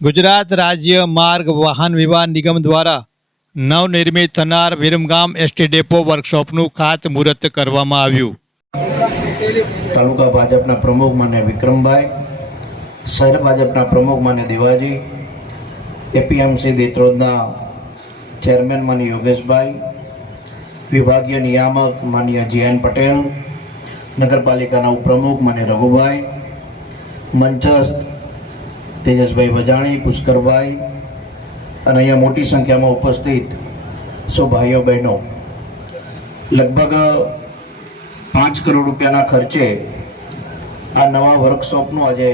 ગુજરાત રાજ્ય માર્ગ વાહન વ્યવહાર નિગમ દ્વારા નવનિર્મિત થનાર વિરમગામ એસટી ડેપો વર્કશોપનું ખાતમુહૂર્ત કરવામાં આવ્યું. તાલુકા ભાજપના પ્રમુખ માન્ય વિક્રમભાઈ, શહેર ભાજપના પ્રમુખ માન્ય દેવાજી, એપીએમસી દેત્રોદના ચેરમેન માન્ય યોગેશભાઈ, વિભાગીય નિયામક માન્ય જીએન પટેલ, નગરપાલિકાના ઉપપ્રમુખ માન્ય રઘુભાઈ, મંચસ્થ તેજસભાઈ વજાણી પુષ્કરભાઈ અને અહીંયા મોટી સંખ્યામાં ઉપસ્થિત સૌ ભાઈઓ બહેનો. લગભગ પાંચ કરોડ રૂપિયાના ખર્ચે આ નવા વર્કશોપનું આજે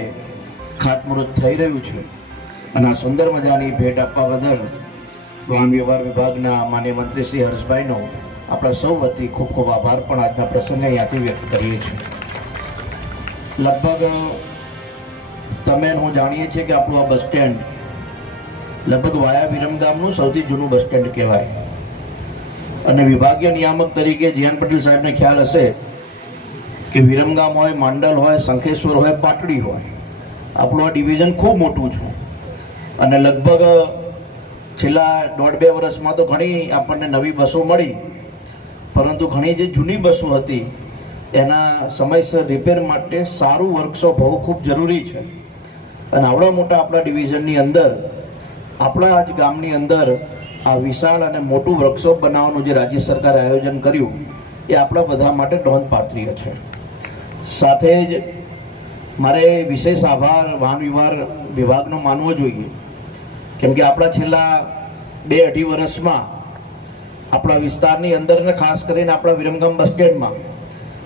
ખાતમુહૂર્ત થઈ રહ્યું છે અને આ સુંદર મજાની ભેટ આપવા બદલ વાહન વ્યવહાર વિભાગના માન્ય મંત્રી શ્રી હર્ષભાઈનો આપણા સૌ વતી ખૂબ ખૂબ આભાર પણ આજના પ્રસંગે અહીંયાથી વ્યક્ત કરીએ છીએ. લગભગ તમે હું જાણીએ છીએ કે આપણું આ બસ સ્ટેન્ડ લગભગ વાયા વિરમગામનું સૌથી જૂનું બસ સ્ટેન્ડ કહેવાય. અને વિભાગીય નિયામક તરીકે જીએન પટેલ સાહેબને ખ્યાલ હશે કે વિરમગામ હોય, માંડલ હોય, શંખેશ્વર હોય, પાટડી હોય. આપણું આ ડિવિઝન ખૂબ મોટું છે. અને લગભગ છેલ્લા દોઢ બે વર્ષમાં તો ઘણી આપણને નવી બસો મળી. પરંતુ ઘણી જે જૂની બસો હતી, એના સમયસર રિપેર માટે સારું વર્કશોપ હોવું ખૂબ જરૂરી છે. અને આવડા મોટા આપણા ડિવિઝનની અંદર, આપણા જ ગામની અંદર આ વિશાળ અને મોટું વર્કશોપ બનાવવાનું જે રાજ્ય સરકારે આયોજન કર્યું, એ આપણા બધા માટે નોંધપાત્રીય છે. સાથે જ મારે વિશેષ આભાર વાહન વ્યવહાર વિભાગનો માનવો જોઈએ, કેમ કે આપણા છેલ્લા બે અઢી વર્ષમાં આપણા વિસ્તારની અંદર ને ખાસ કરીને આપણા વિરમગામ બસ સ્ટેન્ડમાં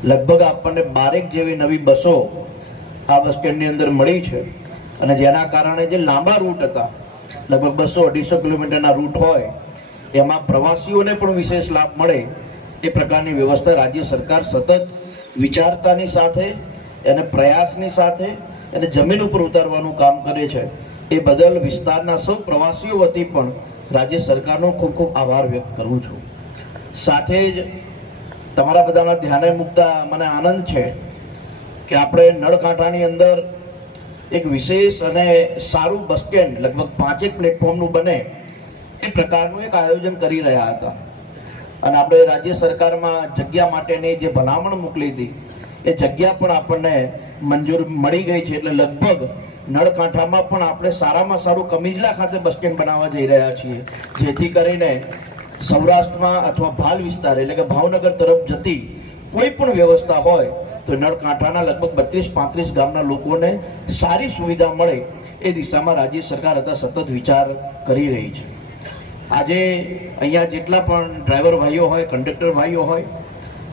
લગભગ આપણને બારેક જેવી નવી બસો આ બસ સ્ટેન્ડની અંદર મળી છે. અને જેના કારણે જે લાંબા રૂટ હતા, લગભગ બસો અઢીસો કિલોમીટરના રૂટ હોય, એમાં પ્રવાસીઓને પણ વિશેષ લાભ મળે એ પ્રકારની વ્યવસ્થા રાજ્ય સરકાર સતત વિચારતાની સાથે અને પ્રયાસની સાથે અને જમીન ઉપર ઉતારવાનું કામ કરે છે. એ બદલ વિસ્તારના સૌ પ્રવાસીઓ વતી પણ રાજ્ય સરકારનો ખૂબ ખૂબ આભાર વ્યક્ત કરું છું. સાથે જ તમારા બધાના ધ્યાને મૂકતા મને આનંદ છે કે આપણે નળકાંઠાની અંદર એક વિશેષ અને સારું બસ સ્ટેન્ડ, લગભગ પાંચેક પ્લેટફોર્મનું બને, એ પ્રકારનું એક આયોજન કરી રહ્યા હતા. અને આપણે રાજ્ય સરકારમાં જગ્યા માટેની જે ભલામણ મોકલી હતી, એ જગ્યા પણ આપણને મંજૂર મળી ગઈ છે. એટલે લગભગ નળકાંઠામાં પણ આપણે સારામાં સારું કમિજલા ખાતે બસ સ્ટેન્ડ બનાવવા જઈ રહ્યા છીએ. જેથી કરીને સૌરાષ્ટ્રમાં અથવા ભાલ વિસ્તાર, એટલે કે ભાવનગર તરફ જતી કોઈ પણ વ્યવસ્થા હોય તો નળકાંઠાના લગભગ બત્રીસ, પાંત્રીસ ગામના લોકોને સારી સુવિધા મળે એ દિશામાં રાજ્ય સરકાર હતા સતત વિચાર કરી રહી છે. આજે અહીંયા જેટલા પણ ડ્રાઈવર ભાઈઓ હોય, કંડક્ટર ભાઈઓ હોય,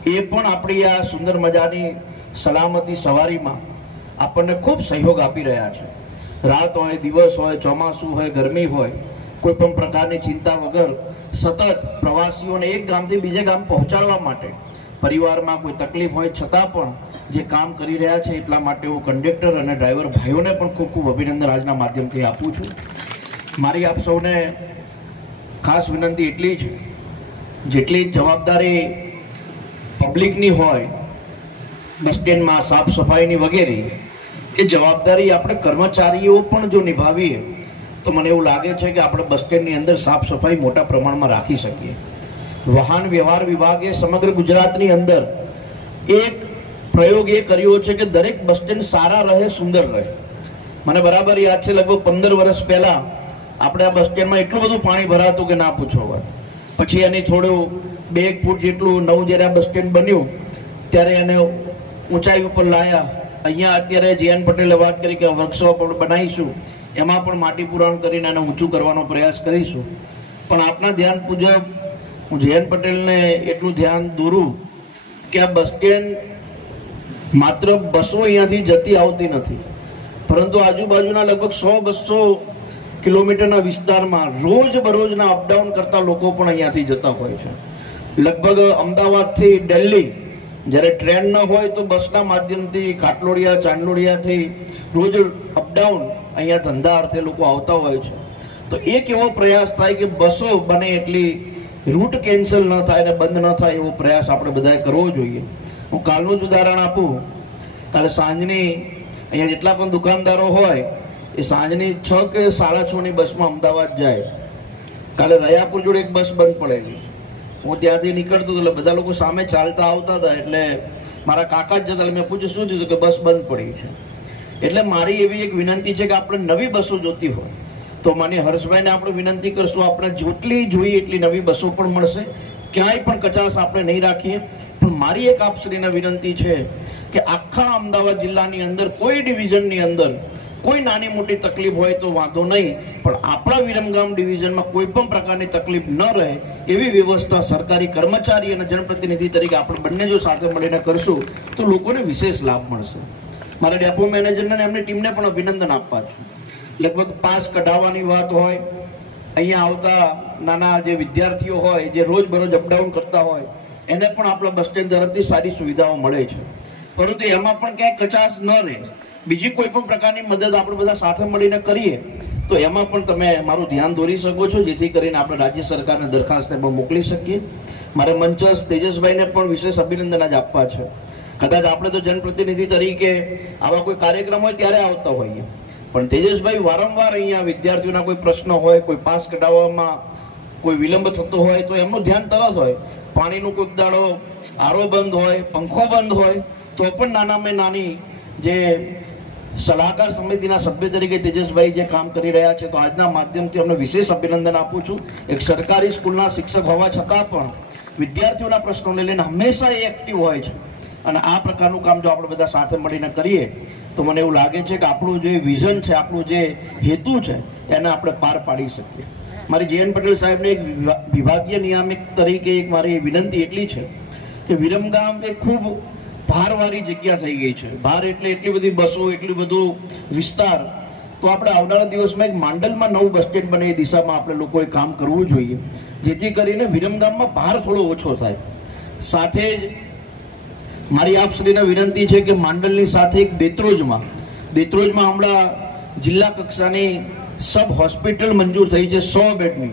એ પણ આપણી આ સુંદર મજાની સલામતી સવારીમાં આપણને ખૂબ સહયોગ આપી રહ્યા છે. રાત હોય, દિવસ હોય, ચોમાસું હોય, ગરમી હોય, કોઈ પણ પ્રકારની ચિંતા વગર સતત પ્રવાસીઓને એક ગામથી બીજે ગામ પહોંચાડવા માટે પરિવારમાં કોઈ તકલીફ હોય છતાં પણ જે કામ કરી રહ્યા છે એટલા માટે હું કંડક્ટર અને ડ્રાઈવર ભાઈઓને પણ ખૂબ ખૂબ અભિનંદન આજના માધ્યમથી આપું છું. મારી આપ સૌને ખાસ વિનંતી એટલી છે જેટલી જવાબદારી પબ્લિકની હોય, બસ સ્ટેન્ડમાં સાફ સફાઈની વગેરે, એ જવાબદારી આપણે કર્મચારીઓ પણ જો નિભાવીએ, તો મને એવું લાગે છે કે આપણે બસ સ્ટેન્ડની અંદર સાફ સફાઈ મોટા પ્રમાણમાં રાખી શકીએ. વાહન વ્યવહાર વિભાગે સમગ્ર ગુજરાતની અંદર એક પ્રયોગ એ કર્યો છે કે દરેક બસ સ્ટેન્ડ સારા રહે, સુંદર રહે. મને બરાબર યાદ છે, લગભગ પંદર વર્ષ પહેલાં આપણે આ બસ સ્ટેન્ડમાં એટલું બધું પાણી ભરાતું કે ના પૂછો વાત પછી એની થોડું બે એક ફૂટ જેટલું નવું જ્યારે આ બસ સ્ટેન્ડ બન્યું, ત્યારે એને ઊંચાઈ ઉપર લાયા. અહીંયા અત્યારે જીએન પટેલે વાત કરી કે વર્કશોપ બનાવીશું, એમાં પણ માટી પુરાણ કરીને એને ઊંચું કરવાનો પ્રયાસ કરીશું. પણ આપના ધ્યાન મુજબ હું જયંત પટેલને એટલું ધ્યાન દોરું કે આ બસ સ્ટેન્ડ માત્ર બસો અહીંયાથી જતી આવતી નથી. પરંતુ આજુબાજુના લગભગ સો બસો કિલોમીટરના વિસ્તારમાં રોજ બરોજના અપડાઉન કરતા લોકો પણ અહીંયાથી જતા હોય છે. લગભગ અમદાવાદથી દિલ્હી, જ્યારે ટ્રેન ન હોય તો બસના માધ્યમથી ખાટલોડિયા, ચાંદલોડિયાથી રોજ અપડાઉન અહીંયા ધંધા અર્થે લોકો આવતા હોય છે. તો એક એવો પ્રયાસ થાય કે બસો બને એટલી રૂટ કેન્સલ ન થાય અને બંધ ન થાય એવો પ્રયાસ આપણે બધાએ કરવો જોઈએ. હું કાલનું જ ઉદાહરણ આપું. કાલે સાંજની અહીંયા જેટલા પણ દુકાનદારો હોય, એ સાંજની છ કે સાડા છની બસમાં અમદાવાદ જાય. કાલે રયાપુર જોડે એક બસ બંધ પડેલી હું ત્યાંથી નીકળતો હતો એટલે બધા લોકો સામે ચાલતા આવતા હતા એટલે મારા કાકા જ જતા મેં પૂછ્યું, શું થયું? કે બસ બંધ પડી છે. એટલે મારી એવી એક વિનંતી છે કે આપણે નવી બસો જોતી હોય. તો મને હર્ષભાઈને આપણે વિનંતી કરશું, આપણે જેટલી જોઈએ એટલી નવી બસો પણ મળશે. ક્યાંય પણ કચાશ આપણે નહીં રાખીએ. પણ મારી એક આપશ્રીને વિનંતી છે કે આખા અમદાવાદ જિલ્લાની અંદર, કોઈ ડિવિઝનની અંદર કોઈ નાની મોટી તકલીફ હોય તો વાંધો નહીં, પણ આપણા વિરમગામ ડિવિઝનમાં કોઈ પણ પ્રકારની તકલીફ ન રહે એવી વ્યવસ્થા સરકારી કર્મચારી અને જનપ્રતિનિધિ તરીકે આપણે બંને જો સાથે મળીને કરશું, તો લોકોને વિશેષ લાભ મળશે. મારા ડેપો મેનેજરને એમની ટીમને પણ અભિનંદન આપવા છે. લગભગ પાસ કઢાવવાની વાત હોય, અહીંયા આવતા નાના જે વિદ્યાર્થીઓ હોય, જે રોજ બરોજ અપડાઉન કરતા હોય, એને પણ આપણા બસ સ્ટેન્ડ તરફથી સારી સુવિધાઓ મળે છે. પરંતુ એમાં પણ ક્યાંય કચાશ ન રહે. બીજી કોઈ પણ પ્રકારની મદદ આપણે બધા સાથે મળીને કરીએ, તો એમાં પણ તમે મારું ધ્યાન દોરી શકો છો, જેથી કરીને આપણે રાજ્ય સરકારને દરખાસ્ત એમાં મોકલી શકીએ. મારે મંચસ તેજસભાઈને પણ વિશેષ અભિનંદન જ આપવા છે. કદાચ આપણે તો જનપ્રતિનિધિ તરીકે આવા કોઈ કાર્યક્રમ હોય ત્યારે આવતા હોઈએ. પણ તેજસભાઈ વારંવાર અહીંયા વિદ્યાર્થીઓના કોઈ પ્રશ્ન હોય, કોઈ પાસ કઢાવવામાં કોઈ વિલંબ થતો હોય, તો એમનું ધ્યાન તરત હોય. પાણીનું કોઈક દાડો આરો બંધ હોય, પંખો બંધ હોય, તો પણ નાનામાં નાની જે સલાહકાર સમિતિના સભ્ય તરીકે તેજસભાઈ જે કામ કરી રહ્યા છે, તો આજના માધ્યમથી અમને વિશેષ અભિનંદન આપું છું. એક સરકારી સ્કૂલના શિક્ષક હોવા છતાં પણ વિદ્યાર્થીઓના પ્રશ્નોને લઈને હંમેશા એ એક્ટિવ હોય છે. અને આ પ્રકારનું કામ જો આપણે બધા સાથે મળીને કરીએ, તો મને એવું લાગે છે કે આપણું જે વિઝન છે, આપણું જે હેતુ છે, એને આપણે પાર પાડી શકીએ. મારી જયંત પટેલ સાહેબને એક વિભા- વિભાગીય નિયામક તરીકે એક મારી વિનંતી એટલી છે કે વિરમગામ એ ખૂબ ભારવાળી જગ્યા થઈ ગઈ છે. ભાર એટલે એટલી બધી બસો, એટલું બધું વિસ્તાર. તો આપણે આવનારા દિવસમાં એક માંડલમાં નવું બસ સ્ટેન્ડ બને એ દિશામાં આપણે લોકોએ કામ કરવું જોઈએ. જેથી કરીને વિરમગામમાં ભાર થોડો ઓછો થાય. સાથે જ મારી આપશ્રીને વિનંતી છે કે માંડલની સાથે એક દેત્રોજમાં દેત્રોજમાં હમણાં જિલ્લા કક્ષાની સબ હોસ્પિટલ મંજૂર થઈ છે સો બેડની.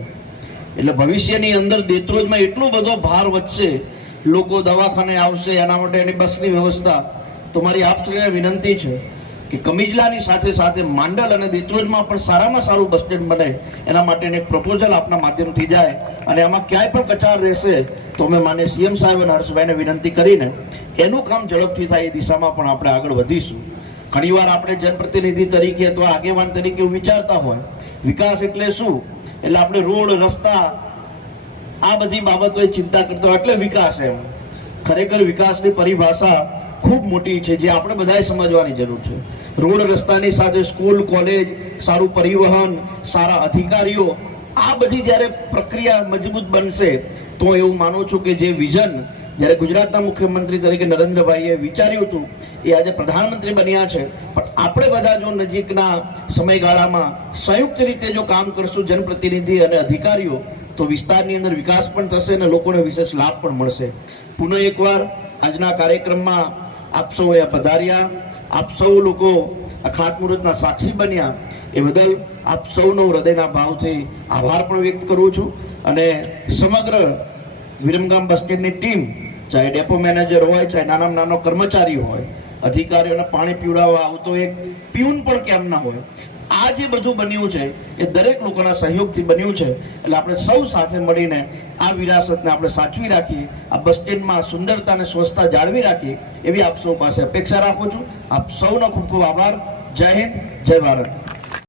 એટલે ભવિષ્યની અંદર દેત્રોજમાં એટલો બધો ભાર વધશે, લોકો દવાખાને આવશે, એના માટે એની બસની વ્યવસ્થા, તો મારી આપશ્રીને વિનંતી છે. કે કમિજલાની સાથે સાથે માંડલ અને દેત્રોજમાં પણ સારામાં સારું બસ સ્ટેન્ડ બને, એના માટેનું એક પ્રપોઝલ આપના માધ્યમથી જાય. અને એમાં ક્યાંય પણ કચાર રહેશે, તો અમે માન્ય સીએમ સાહેબ અને હર્ષભાઈને વિનંતી કરીને એનું કામ ઝડપથી થાય એ દિશામાં પણ આપણે આગળ વધીશું. ઘણીવાર આપણે જનપ્રતિનિધિ તરીકે અથવા આગેવાન તરીકે વિચારતા હોય, વિકાસ એટલે શું? એટલે આપણે રોડ, રસ્તા, આ બધી બાબતોએ ચિંતા કરતા હોય, એટલે વિકાસ એમ. ખરેખર વિકાસની પરિભાષા ખૂબ મોટી છે, જે આપણે બધાએ સમજવાની જરૂર છે. રોડ રસ્તાની સાથે સ્કૂલ, કોલેજ, સારું પરિવહન, સારા અધિકારીઓ, આ બધી જ્યારે પ્રક્રિયા મજબૂત બનશે, તો એવું માનું છું કે જે વિઝન જ્યારે ગુજરાતના મુખ્યમંત્રી તરીકે નરેન્દ્રભાઈએ વિચાર્યું હતું, એ આજે પ્રધાનમંત્રી બન્યા છે. પણ આપણે બધા જો નજીકના સમયગાળામાં સંયુક્ત રીતે જો કામ કરશું જનપ્રતિનિધિ અને અધિકારીઓ, તો વિસ્તારની અંદર વિકાસ પણ થશે અને લોકોને વિશેષ લાભ પણ મળશે. પુનઃ એકવાર આજના કાર્યક્રમમાં આપ સૌ પધાર્યા. આપ સૌ લોકો આ ખાતમુહૂર્તના સાક્ષી બન્યા. એ બદલ આપ સૌનો હૃદયના ભાવથી આભાર પણ વ્યક્ત કરું છું અને સમગ્ર વિરમગામ બસ સ્ટેન્ડની ટીમ, ચાહે ડેપો મેનેજર હોય, ચાહે નાનામાં નાનો કર્મચારી હોય, અધિકારીઓને પાણી પીવડાવવા આવતો એક પીઉન પણ કેમ ના હોય આ જે બધું બન્યું છે, એ દરેક લોકોના સહયોગથી બન્યું છે. એટલે આપણે સૌ સાથે મળીને આ વિરાસતને આપણે સાચવી રાખીએ, આ બસ સ્ટેન્ડમાં સુંદરતા અને સ્વચ્છતા જાળવી રાખીએ, એવી આપ સૌ પાસે અપેક્ષા રાખું છું. આપ સૌનો ખૂબ ખૂબ આભાર. જય હિન્દ, જય ભારત.